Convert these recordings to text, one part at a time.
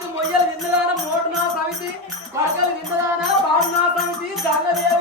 సమితి మొయ్యలు విందదాన మోటు నా సమితి పడకలు విందదాన బాడు నా సమితి గంగదేవి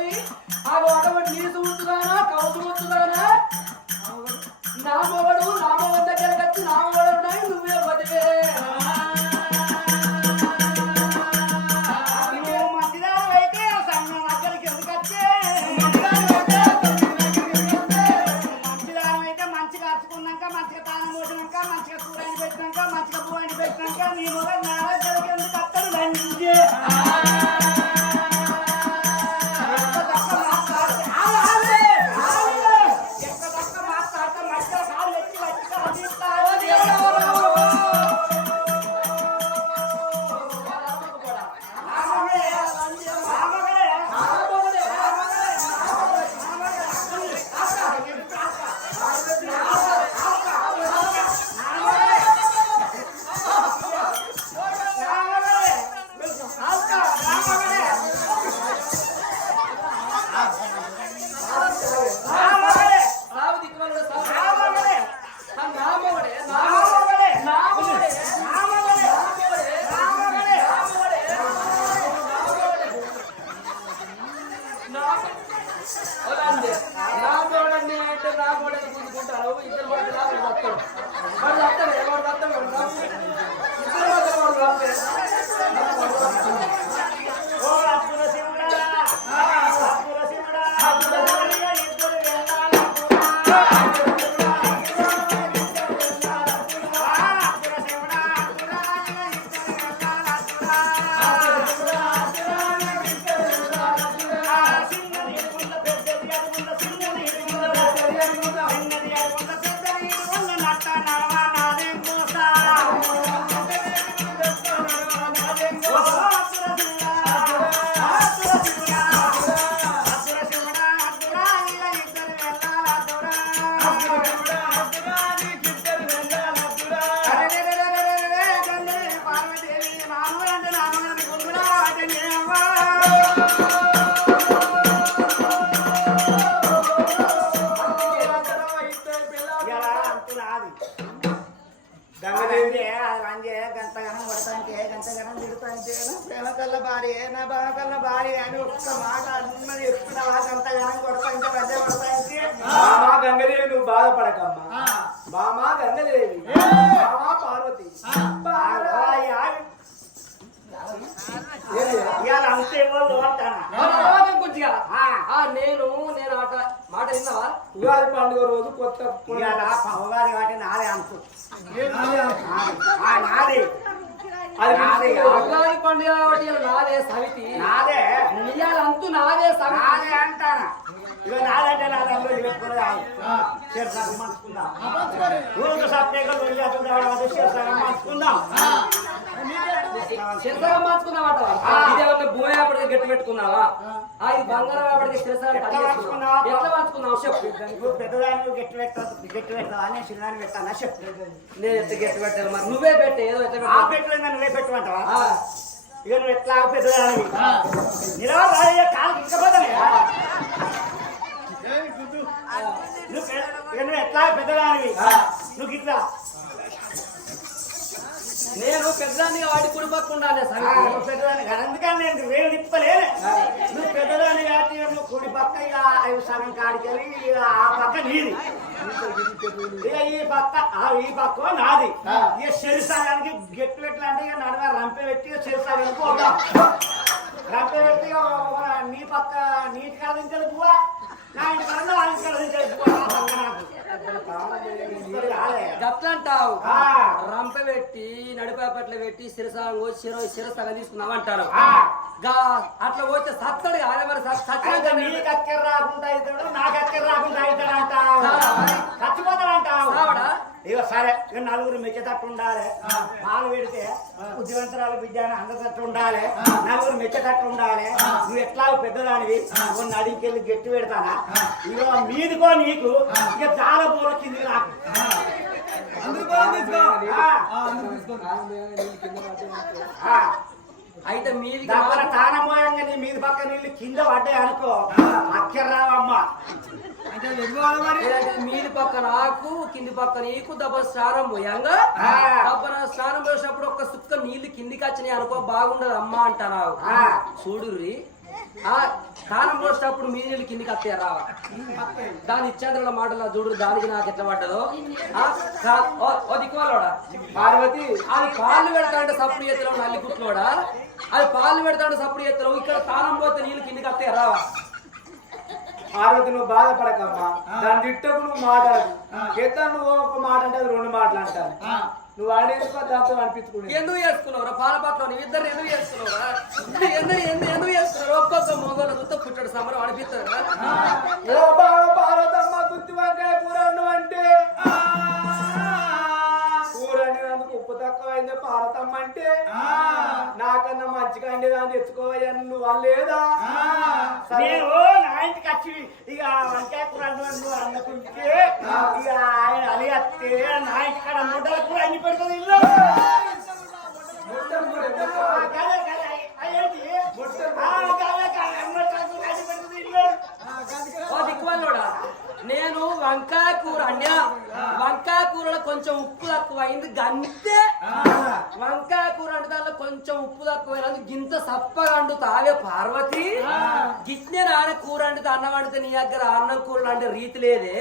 ఇవాళ అంతే వాళ్ళు అంటానా? నేను నేను ఆట మాట విన్నావా? ఉగాది పండుగ రోజు కొత్త ఇవాళ పవగాది కాబట్టి నాదే అంతు. ఆ, నాది. అది నాది ఉగాది పండుగ కాబట్టి నాదే సమితి. నాదే. నియాలంతూ నాదే సమితి. నాదే అంటానా? ఇక నాదంటే నాదే అందరూ పెట్టుకుని చేస్తాను ఊరికి సత్యంగా వెళ్ళి అతను చేస్తాను మంచుకుందాం శిరసగం మార్చుకున్నావట ఇదేమన్నా భూమి అప్పటికి గట్టి పెట్టుకున్నావా? ఆ. ఇది బంగారం అప్పటికి శిరసగం ఎట్లా మార్చుకున్నావా? చెప్పు. పెద్దదాన్ని గట్టి పెట్టా గట్టి పెడతావా నేను చిన్నదాన్ని పెట్టానా చెప్పు. నేను ఎట్లా గట్టి పెట్టాను మరి? నువ్వే పెట్టే ఏదో ఎట్లా ఆ పెట్టావు? పెట్టులో నువ్వే పెట్టమంటావా ఇక నువ్వు ఎట్లా పెద్దదాన్ని నిలబడి కాలు ఇంకపోతానే నువ్వు ఎట్లా పెద్దదానివి. నువ్వు ఇట్లా నేను పెద్దదాన్ని వాడి కుడి పక్క ఉండాలి ఆ, సంగతి నువ్వు పెద్దదాన్ని కాదు. అందుకని నేను వేలు తిప్పలేను నువ్వు పెద్దదాన్ని కాబట్టి నువ్వు కుడి పక్క ఇక ఐదు సగం కాడికి వెళ్ళి ఇక ఆ పక్క నీది. ఇక ఈ పక్క ఆ ఈ పక్క నాది. ఇక చెరి సగానికి గట్టి పెట్టాలంటే ఇక నడవ రంపె పెట్టి చెరి సగానికి పోతాం. రంపె పెట్టి ఇక నీ పక్క నీటి కలించాలి పువ్వా? నా ఇంటి కన్నా వాళ్ళ ఇంటి పువ్వా? పక్క నాకు. గట్లంటావు. రంప పెట్టి నడిపేపట్ల పెట్టి శిరసాగం శిర శిరసగం తీసుకున్నావు అంటారు. అట్లా పోతే సత్తడు కాదే మరి సత్- అయితే సచ్చినాక నీకు అక్కర రాకుండా అవుతాడు నాకు అక్కర రాకుండా అవుతాడు అంటావు చచ్చిపోతాడు అంటావు? ఇక సరే ఇక నలుగురు మెచ్చేటట్టు ఉండాలి పాలు పెడితే బుద్ధివంతరాలు విద్యాన్ని అందతట్టు ఉండాలి నలుగురు మెచ్చేటట్టు ఉండాలి నువ్వు ఎట్లా పెద్దదానివి? నువ్వు నడికెళ్ళి గట్టి పెడతానా? ఇక మీదికో నీకు ఇక చాలా పూల వచ్చింది నాకు ఆ. అయితే మీది దాపర తానమోయంగా నీ మీద పక్క నీళ్ళు కింద పడ్డాయి అనుకో. అక్కర్రావమ్మా. మీది పక్క నాకు కింది పక్క నీకు దెబ్బ స్నానం పోయాంగా. దెబ్బన స్నానం పోసినప్పుడు ఒక్క సుక్క నీళ్ళు కిందికి వచ్చినాయి అనుకో బాగుండదు అమ్మా అంటారు. చూడుర్రి. ఆ స్నానం పోసినప్పుడు మీ నీళ్ళు కిందికి వస్తాయి రావా దాని ఇచ్చేంద్రుల మాటలు చూడు దానికి నాకు ఎట్లా పడ్డదో. దిక్కువాలోడా? పార్వతి. అది పాలు పెడతాంటే సప్పుడు ఎత్తులో నల్లి కుట్లోడా? అది పాలు పెడతాంటే సప్పుడు ఎత్తులో ఇక్కడ తానం పోతే నీళ్ళు కిందికి వస్తాయి రావా? పార్వతి నువ్వు బాధపడకమ్మా. దాని తిట్టకు నువ్వు మాట్లాడు ఎట్లా నువ్వు ఒక మాట అంటే అది రెండు మాటలు అంటాను. నువ్వు ఆడేది దాంతో అనిపించుకునే ఎందుకు చేసుకున్నావురా పాల పట్ల ఇద్దరు ఎందుకు చేసుకున్నావురా ఎందుకు ఎందుకు ఎందుకు చేస్తున్నారు ఒక్కొక్క మొగోళ్ళ చూస్తే పుట్టడు సమరం అనిపిస్తారు మంచిగా అండేదాన్ని తెచ్చుకోవయ్యా నువ్వు వాళ్ళేదా నేను నా ఇంటికి వచ్చి ఇక వంకాయ కూర అనుకుంటే ఇక ఆయన అలిగత్తే నా గదే, గదే, ముద్దల కూర. అన్ని పెడుతుంది ఇల్లు. దిక్కువల్లోడా నేను వంకాయ కూర అండినా వంకాయ కూరలో కొంచెం ఉప్పు తక్కువ అయింది గంతే. వంకాయ కూర అంటే దాంట్లో కొంచెం ఉప్పు తక్కువైనందుకు గింత సప్పగా అండు తావే పార్వతి. గిట్నే నానే కూర అంటే అన్నం వండితే నీ దగ్గర అన్నం కూర అంటే రీతి లేదే.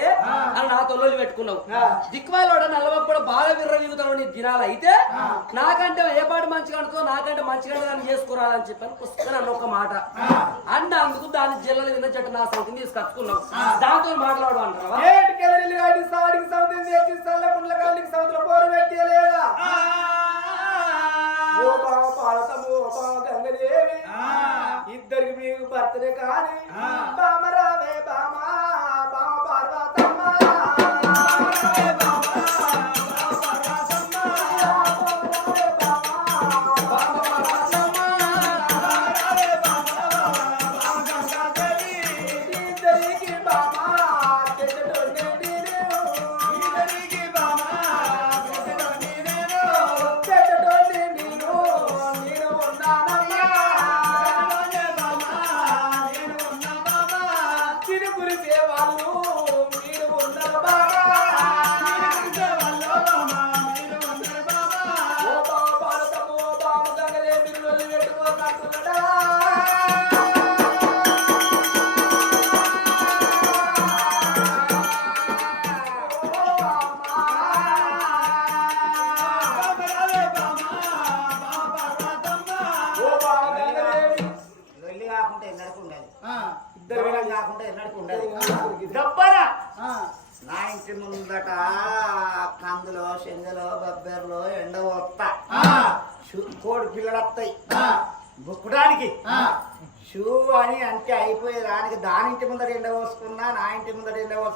అని నా తొలలు పెట్టుకున్నావు. దిక్కువాలోడ నల్లవ కూడా బాగా విర్రవీగుతావు నీ దినాలు అయితే నాకంటే ఏ పాట మంచిగా అనుకో నాకంటే మంచిగా దాన్ని చేసుకురాలని చెప్పాను పుస్తకం అన్న ఒక మాట. అండ్ అందుకు దాని జిల్లలు విన్న చెట్టు నా సంఖ్య తీసుకొచ్చుకున్నావు. దాంతో మాట్లాడు. అంటారా ఏటికెళ్ళి గాడి సాడికి సముద్రం తెచ్చి సల్ల కుండ్ల గాలికి సముద్రం పోరు పెట్టలేదా ఓ బావ పార్వతమ్మ ఓ బావ గంగదేవి. ఇద్దరికి మీకు భర్తనే కాని. బామ రావే బామ బామ.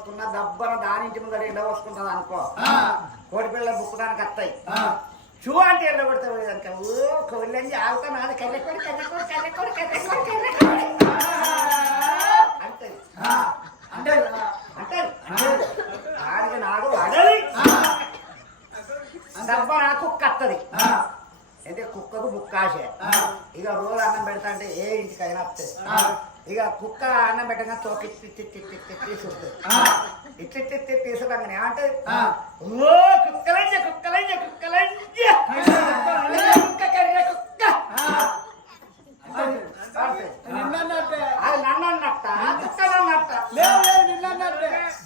పోసుకున్నా దబ్బన దాని ఇంటి ముందర ఎండ పోసుకుంటుంది అనుకో. కోడి పిల్లలు బుక్కడానికి వస్తాయి షూ అంటే ఎండ కొడతావు కనుక ఓ కోళ్ళని ఆగుతా నాది. కర్రెకోడి కర్రెకోడి కర్రెకోడి కర్రెకోడి కర్రెకోడి అంటది. అంటది అంటది. దానికి నాడు దబ్బ కుక్క వస్తుంది అంటే కుక్కకు బుక్కాశ ఇక రోజు అన్నం పెడతా అంటే ఏ ఇంటికైనా వస్తుంది ఇక కుక్క అన్నం పెట్టగా తోకి తీసుకుంటుంది ఇట్లా ఇట్లా తీసుకుంటాం ఏమంటే ఓ కుక్కలంజ కుక్కలంజ కుక్కలంజ కుక్క కర్రె కుక్క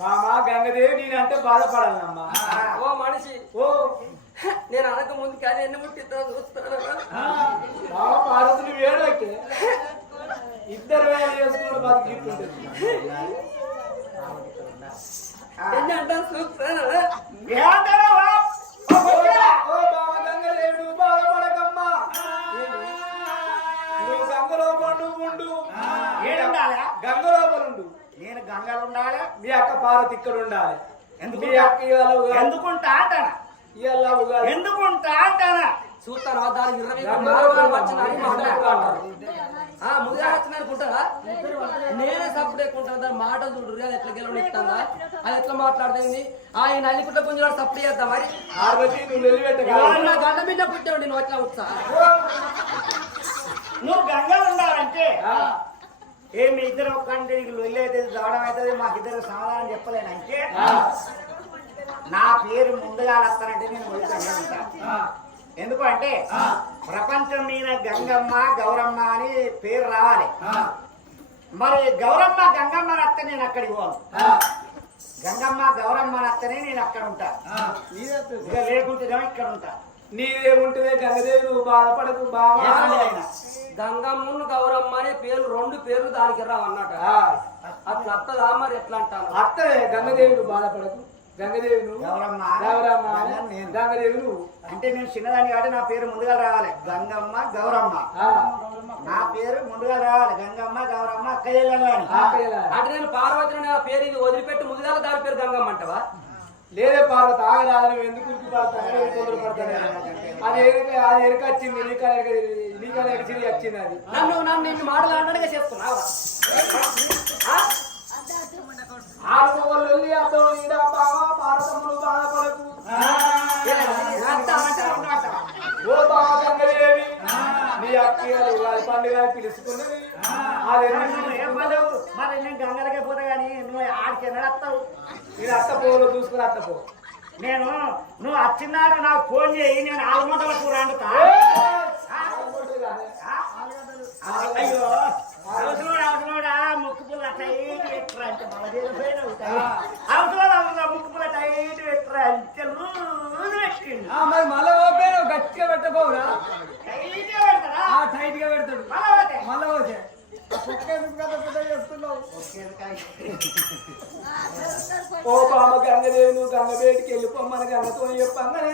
బామా గంగదేవి నేనంటే బాధపడాలమ్మా ఓ మనిషి. ఓ. నేను అనక ముందు కానీ ఎన్ని ముట్టిద్దా చూస్తాను బావ పార్వతిని వేడోకే ఇద్దరు వేలు చేసుకుని బతికిట్టుంటుంది ఎన్ని అంటాను చూస్తాను ఏమంటారా ఓ బా- ఓ బావ గంగదేవి నువ్వు బాధపడకమ్మా. నువ్వు గంగలో పండు ఉండు. ఏడుండాలా? నేను గంగలు ఉండాలి? మీ అక్క పార్వతి ఇక్కడ ఉండాలి. ఎందుకు మీ అక్క ఇవాళ ఉగాది. ఎందుకుంటా అంటానా? ఇవాళ ఉగాది. ఎందుకుంటా అంటానా? చూస్తాను దానికి ఇరవై నాలుగు వచ్చిన మాట్లాడుకుంటారు ఆ ముందుగా వచ్చిన అనుకుంటారా? నేనే సప్పుడు ఎక్కుంటాను దాని మాటలు చూడు అది ఎట్లా గెలవనిస్తుందా అది ఎట్లా మాట్లాడుతుంది ఆ ఈ నల్లిపుట్ట పుంజుడు సప్పుడు చేద్దాం మరి? నా గంట బిడ్డ పుట్టాడు నువ్వు ఎట్లా వచ్చా? నువ్వు గంగా ఉండాలంటే ఏ మీ ఇద్దరు ఒక్కంటే లొల్లి అవుతుంది దవడం అవుతుంది మాకిద్దరు సమాధానం చెప్పలేనంటే నా పేరు ముందుగా వస్తానంటే నేను మొదటి ఎందుకంటే ఆ. ప్రపంచం మీద గంగమ్మ గౌరమ్మ అని పేరు రావాలి. ఆ, మరి గౌరమ్మ గంగమ్మ నత్త నేను అక్కడికి పోను. గంగమ్మ గౌరమ్మ నత్తనే నేను అక్కడ ఉంటా. లేకుంటేనేమో ఇక్కడ ఉంటా. నీదేముంటదే గంగదేవి నువ్వు బాధపడకు ఆయన? గంగమ్మను గౌరమ్మ అనే పేర్లు రెండు పేర్లు దానికి రావు అన్నట ఆ, అది నత్తదా మరి ఎట్లా అంటాను? అత్తవే గంగదేవి నువ్వు బాధపడకు. గంగదేవి నువ్వు గౌరమ్మ గౌరమ్మ గంగ నేను. గంగదేవి నువ్వు అంటే నేను చిన్నదాన్ని కాబట్టి నా పేరు ముందుగా రావాలి. గంగమ్మ గౌరమ్మ. నా పేరు ముందుగా రావాలి. గంగమ్మ గౌరమ్మ అక్కయ్య అని. ఆ పేరా? అంటే నేను పార్వతి పేరు ఇది వదిలిపెట్టి ముందుగా దాని పేరు గంగమ్మ అంటవా? లేదే పార్వత ఆగరాదు నువ్వు ఎందుకు అది ఎరుక అది ఎరుక వచ్చింది నీకా నీకా చిరి వచ్చింది అది. నన్ను నన్ను నిన్ను మాటలు అన్నట్టుగా చేస్తున్నావు ఆడుకోవాలి వెళ్ళి అర్థం ఈడ బావా పార్వతమ్మను బాధపడకు ఓ బావ గంగదేవి నీ అక్కలు వారి పండుగ పిలుచుకున్నది అది మరి నేను గంగలకే పోతా కానీ నువ్వు ఆడికి నడస్తావు నేను అత్త పోలో చూసుకుని అత్త పో నేను నువ్వు వచ్చినాడు నాకు ఫోన్ చేయి నేను ఆలుమంటల కూర వండుతా అయ్యో అవసరం అవసరం ముక్కు పుల్ల టైట్ పెట్టరా అంటే మళ్ళీ తెలిపోయిన అవసరం ముక్కు టైట్ పెట్టరా అంటే లూజు పెట్టిండు మరి మళ్ళీ ఓపే గట్టిగా పెట్టబోరా టైట్గా పెడతాడు. మళ్ళా పోతే. మళ్ళీ చేస్తున్నావు ఓ బామ గంగదేవి నువ్వు గంగబేటికి వెళ్ళిపోమ్మని గంగతో చెప్పంగానే.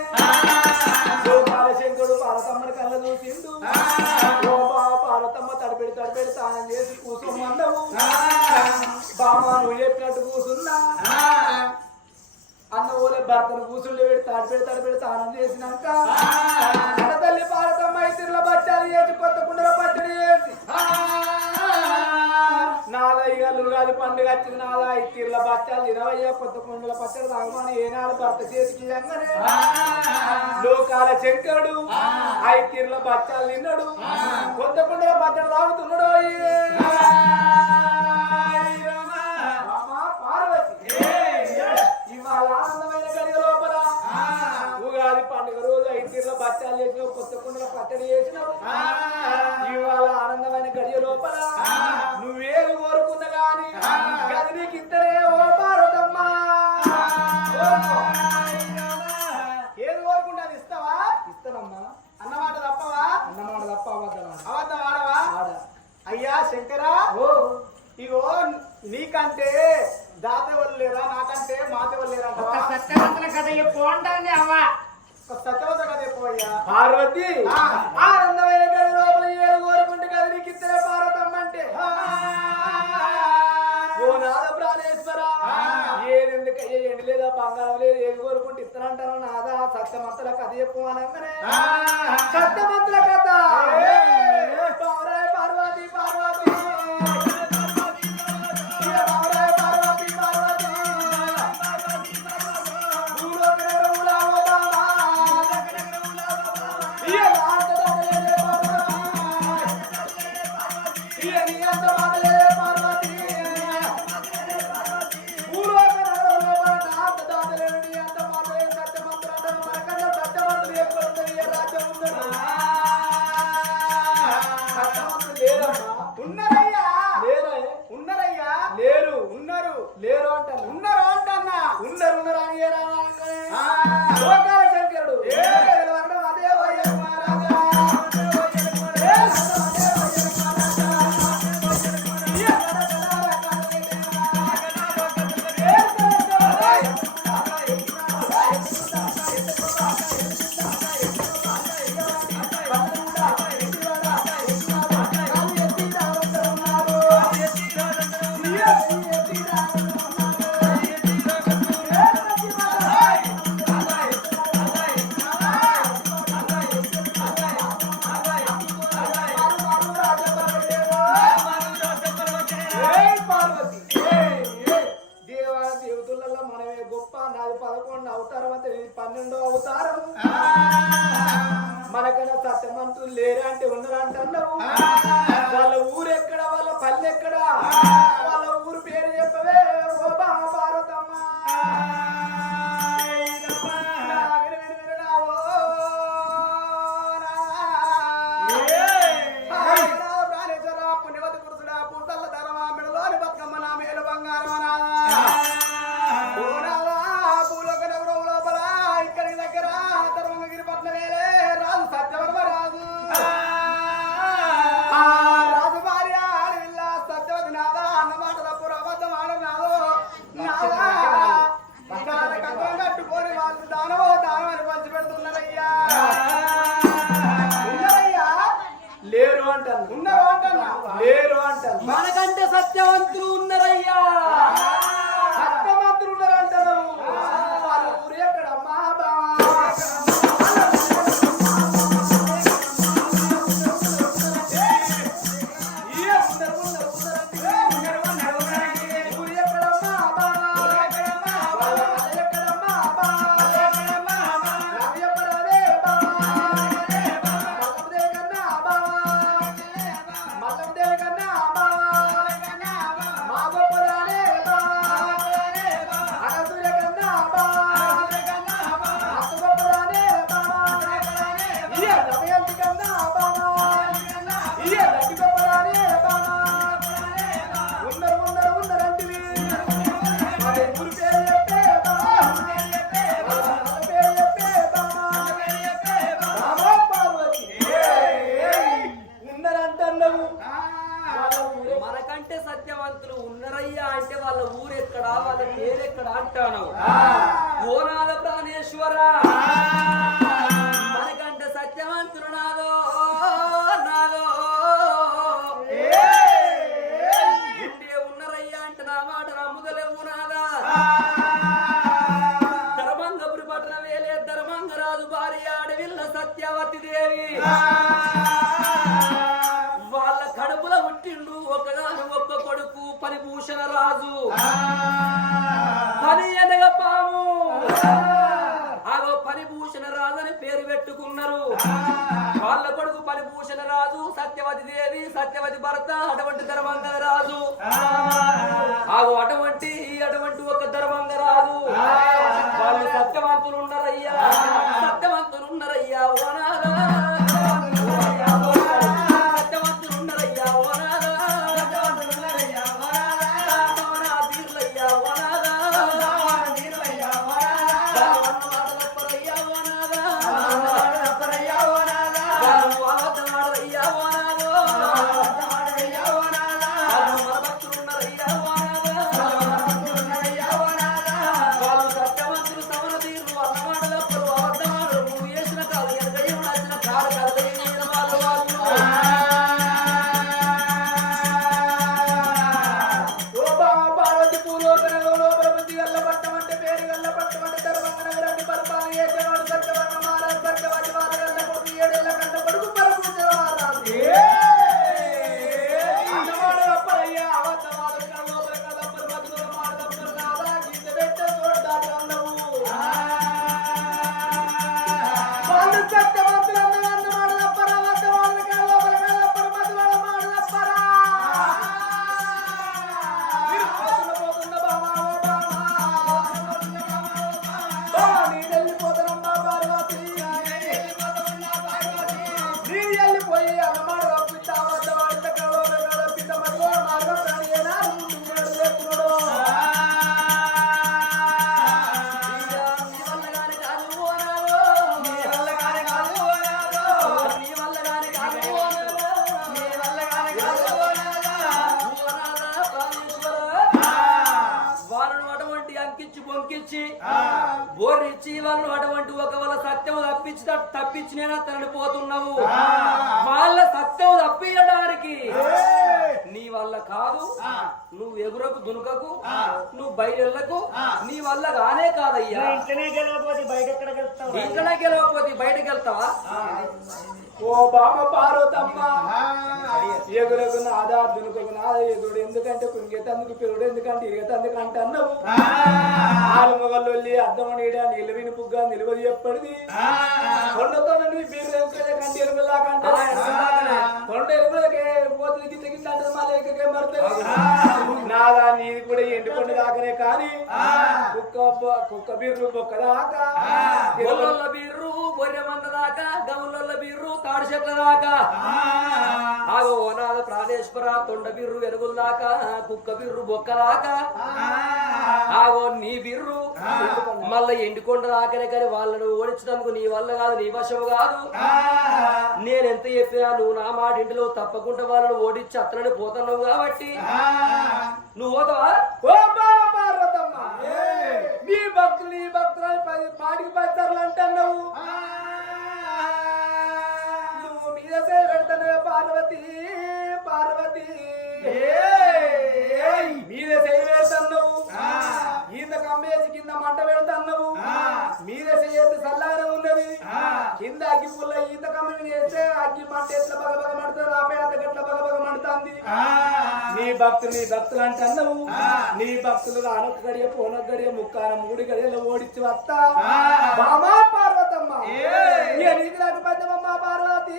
ఓ బాలశంకరుడు పార్వతమ్మని కళ్ళ చూసిండు. ఓ బావ పార్వతమ్మ తడిపెడి తడిపెడి స్నానం చేసి కూర్చోమన్నావు బామ నువ్వు చెప్పినట్టు కూర్చున్నా. అన్న ఓలే భర్తను కూర్చుండి పెడి తడిపెడి తడిపెడి స్నానం చేసినాక అన్న తల్లి పార్వతమ్మ ఇతరుల బచ్చాలు చేసి కొత్త కుండల పచ్చడి చేసి. ఇగలు కాదు పండుగ వచ్చింది నాదా ఇతరుల బచ్చాలు ఇరవయ్య కొత్త కుండల పచ్చడి తాగమని ఏనాడు భర్త చేతికి లోకాల శంకరుడు ఐతీర్ల బచ్చాలు తిన్నాడు. కొత్త కుండల పచ్చడి తాగుతున్నాడు. ఇవాళ ఆనందమైన లోపల. ఉగాది పండుగ రోజు ఐతీర్ల బచ్చాలు చేసిన కొత్త కుండల పచ్చడి చేసినావు అబద్ధం ఆడవా? అయ్యా శంకరా ఓ. ఇగో నీకంటే దాత వల్లేరా నాకంటే మాత వల్లేరా ఒక సత్యవంతుల కథ చెప్పు అంటాంది అవ్వ. పోయ్యా పార్వతి. ఆనందమైన గది లోపల ఏడు కోరుకుంటే కదా నీకు ఇద్దరే పార్వతమ్మ అంటే. ఓ నాద ప్రాణేశ్వర. ఏది ఎందుకయ్యా ఎండి లేదా బంగారం లేదు ఏది కోరుకుంటే ఇస్తానంటాను నాదా? సత్యమంతుల కథ చెప్పు అనగానే. లోకాల తప్పించినా తరలిపోతున్నావు వాళ్ళ సత్యం తప్పించడానికి నీ వల్ల కాదు. నువ్వు ఎగురకు దును దొంగకు నువ్వు బయటకు నీ వల్ల కానే కాదయ్యా. ఇంట్లోనే గెలవకపోతే బయటకు వెళ్తావా? ఓ బామ పార్వతమ్మ. ఎగురకు నాదా దునుకకు నాద ఎగుడు ఎందుకంటే అందుకు పెరుడు ఎందుకంటే ఇరగతందుకు అంటే అన్నావు ఆలు అర్థం అద్దమనీడ నిలవిన పుగ్గ నిలవది చెప్పడిది కొండతో నీ బీరు కంటే ఎరుమలా కంటే కొండ ఎరుమలకే పోతుంది గిట్ట మా లేక మళ్ళీ మరుతుంది. నాదా నీ నీది కూడా ఎండుకొండ దాకనే కానీ కుక్క కుక్క బీర్లు బొక్క దాకా బీర్రు బొర్రె మంద దాకా గౌలొల్ల బీర్రు తాడి చెట్ల దాకా. ఆగో ఓనాద ప్రాణేశ్వర తొండ బిర్రు వెలుగుల దాకా కుక్క బిర్రు బొక్క దాకా. ఆగో నీ బిర్రు మళ్ళా ఎండికొండ దాకనే కానీ వాళ్ళను ఓడించినందుకు నీ వల్ల కాదు నీ వశము కాదు. నేనెంత చెప్పినా నువ్వు నా మాట ఇంటిలో తప్పకుండా వాళ్ళను ఓడించి అత్తలని పోతున్నావు కాబట్టి. నువ్వు పోతావా? ఓ బావ పార్వతమ్మ నీ భక్తులు నీ భక్తులు పది పాడికి పచ్చారులు అంటున్నావు. నువ్వు మీద చేయి పెడతానవే పార్వతి పార్వతి. మీద చేయి పెడతావు ఈత కమ్మేసి కింద మంట పెడతావు మీద చేయొద్దు సల్లానే ఉన్నది. కింద అగ్గి పుల్ల ఈత కమ్మ వేస్తే అగ్గి మంట ఎట్లా బగ బగ మండుతుంది ఆపే అంత గట్ల బగ బగ మండుతుంది భక్తులు నీ భక్తులు అంటే అన్నవు. నీ భక్తులు రానొక్క గడియ పోనొక్క గడియ ముక్కాన మూడు గడియలు ఓడించి వస్తా. బామా పార్వతమ్మ. నీకు నాకు పెద్దమ్మ పార్వతి.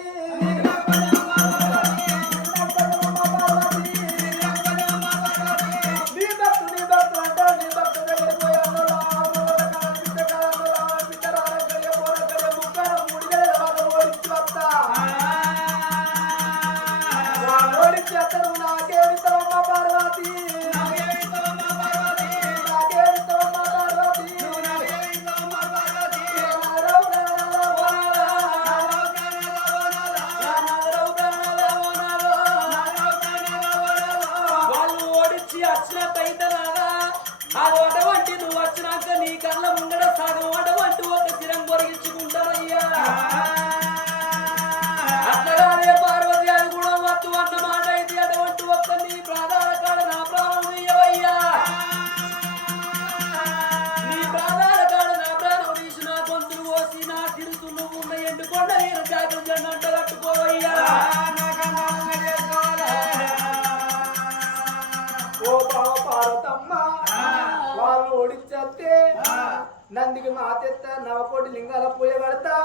నవకోటి లింగాల పోయ కడతా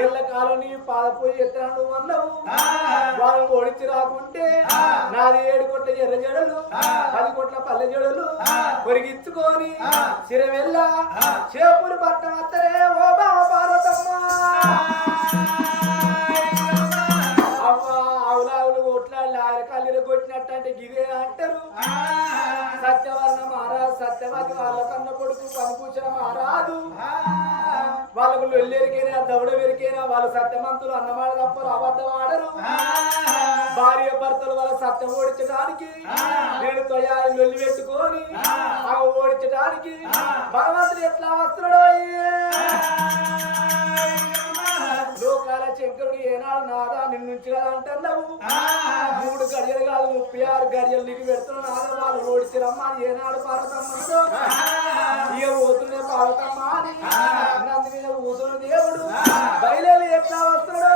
ఏళ్ళ కాలం నీ పాద పోయి ఎత్తనాడు అన్నావు. వాళ్ళు ఓడించి రాకుంటే నాది ఏడు కోట్ల ఎర్ర జడలు పది కోట్ల పల్లె జడలు పొరిగించుకొని సిరవెల్ల చేపురు పట్టం అత్తరే ఓ బావ పార్వతమ్మ అంటే గిదే అంటారు. సత్యవర్ణ మహారాజు సత్యవతి వాళ్ళ కన్న కొడుకు పనిపూచిన మహారాజు. వాళ్ళకు లొల్లెరికైనా దవడ వెరికైనా వాళ్ళ సత్యమంతులు అన్నమాట తప్పరు అబద్ధం ఆడరు. భార్య భర్తలు వాళ్ళ సత్యం ఓడించడానికి నేను తొయా లొల్లి పెట్టుకొని ఆ. ఓడించడానికి భగవంతుడు ఎట్లా వస్తున్నాడో లోకాల శంకరుడు ఏనాడు నాదా నిన్నుంచి కదా అంటున్నావు మూడు గడియలు కాదు ముప్పై ఆరు గడియలు నీకు పెడుతున్న నాద వాళ్ళు ఓడిచి రమ్మ ఏనాడు పార్వతమ్మతో ఇక పోతుండే పార్వతమ్మ అని. నంది మీద ఊతున్న దేవుడు. బయలు ఎట్లా వస్తాడో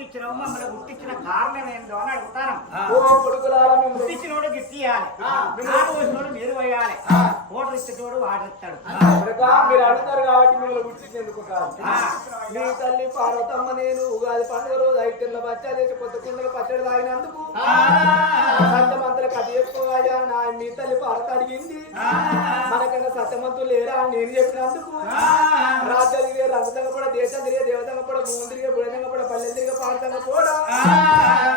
పుట్టించినావు మమ్మల్ని పుట్టించిన కారణం ఏందో అని అడుగుతాను. పుట్టించినోడు గిట్టియాలి ఆ. నాటు పోసినోడు మీరు పోయాలి. ఓటర్ ఇచ్చేటోడు వాటర్ ఇస్తాడు. కొడుకా, మీరు అడుగుతారు కాబట్టి మిమ్మల్ని పుట్టించేందుకు. మీ తల్లి పార్వతమ్మ నేను ఉగాది పండుగ రోజు ఐటెల్ల బచ్చా చేసి కొత్త కుండలు పచ్చడి తాగినందుకు. సత్యమంతుల కథ చెప్పుకోగా నా మీ తల్లి పార్వత అడిగింది. మనకన్నా సత్యమంతులు లేరా నేను చెప్పినందుకు. రాజ్యాలు తిరిగే రంగతంగా కూడా దేశం తిరిగే దేవతంగా కూడా భూమి తిరిగే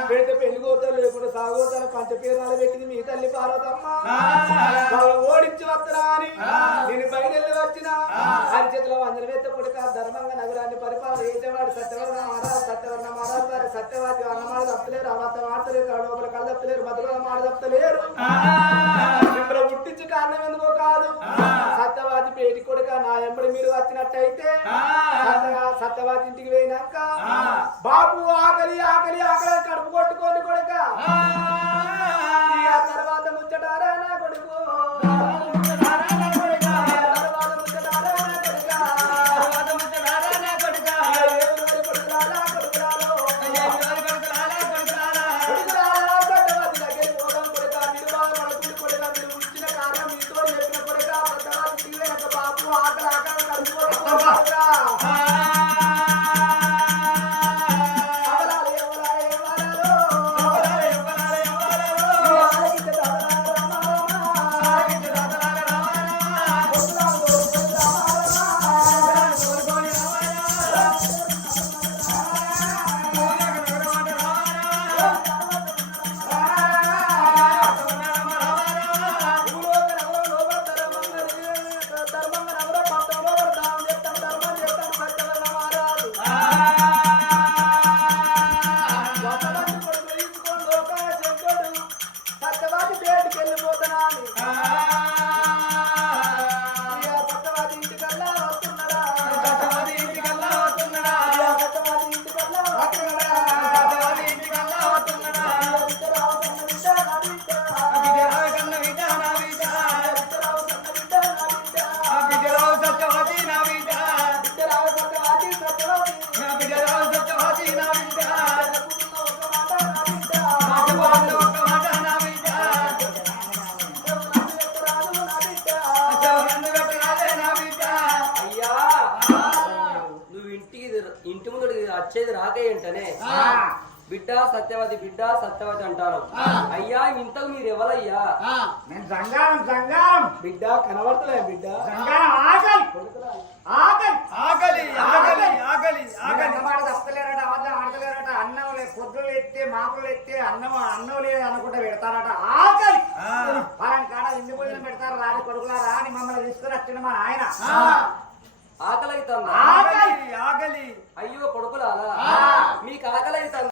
పెడితే పెళ్ళి కోతలు లేకుండా సాగోతాను పంచ పేరాలు పెట్టింది మీ తల్లి పార్వతమ్మ. వాళ్ళు ఓడించి వస్తున్నా అని వచ్చిన? ఆయన చేతిలో వందల ధర్మంగా నగరాన్ని పరిపాలన చేసేవాడు సత్యవర్ణ మహారాజు సత్యవర్ణ మహారాజు గారు సత్యవాది అన్నమాడు తప్పలేరు అవంత మాడతలేరు కడవలు కళ్ళ తప్పలేరు మధుర మాట తప్పలేరు. మిమ్మల్ని పుట్టించి కారణం ఎందుకో కాదు. సత్యవాది పేటి కొడుక నా ఎంబడి మీరు వచ్చినట్టయితే సత్య- సత్యవాది ఇంటికి పోయినాక బాబు ఆకలి ఆకలి ఆకలి కడుపు కొట్టుకోండి కొడుక. తర్వాత ముచ్చటారా నా కొడుకు? బాబు సత్యవతి అంటారు అయ్యా ఇంతకు మీరు ఎవరయ్యా? నేను జంగారం జంగారం బిడ్డ కనబడతలే బిడ్డ. జంగారం ఆకలి. ఆకలి. ఆకలి ఆకలి ఆకలి. ఆకలి అన్నమాట తప్పలేరట అబద్ధం ఆడతలేరట. అన్నం లే పొద్దులు ఎత్తే మాకులు ఎత్తే అన్నం అన్నం లేదు అనుకుంటా పెడతారట. ఆకలి. ఆ. వాళ్ళని కాడ ఎందుకు భోజనం పెడతారు రాని కొడుకులా రాని మమ్మల్ని తీసుకుని వచ్చిన మా ఆయన ఆ.